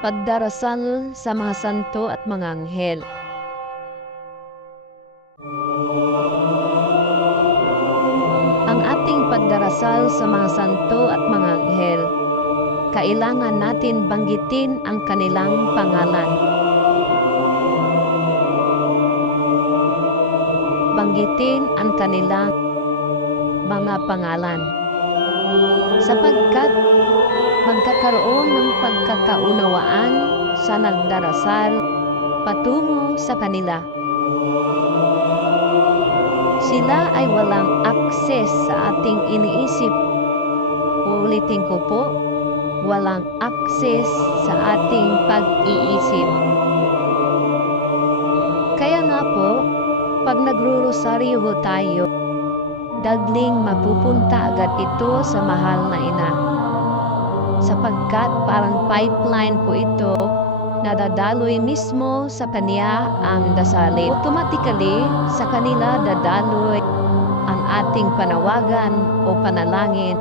Pagdarasal sa mga santo at mga anghel. Ang ating pagdarasal sa mga santo at mga anghel, kailangan natin banggitin ang kanilang pangalan. Banggitin ang kanilang mga pangalan. Sapagkat magkakaroon ng pagkakaunawaan sa nagdarasal patungo sa kanila. Sila ay walang akses sa ating iniisip. Uulitin ko po, walang akses sa ating pag-iisip. Kaya nga po, pag nagrurosaryo ho tayo, dagling mapupunta agad ito sa mahal na ina. Sapagkat parang pipeline po ito, nadadaloy mismo sa kanya ang dasalin. Automatically, sa kanila dadaloy ang ating panawagan o panalangin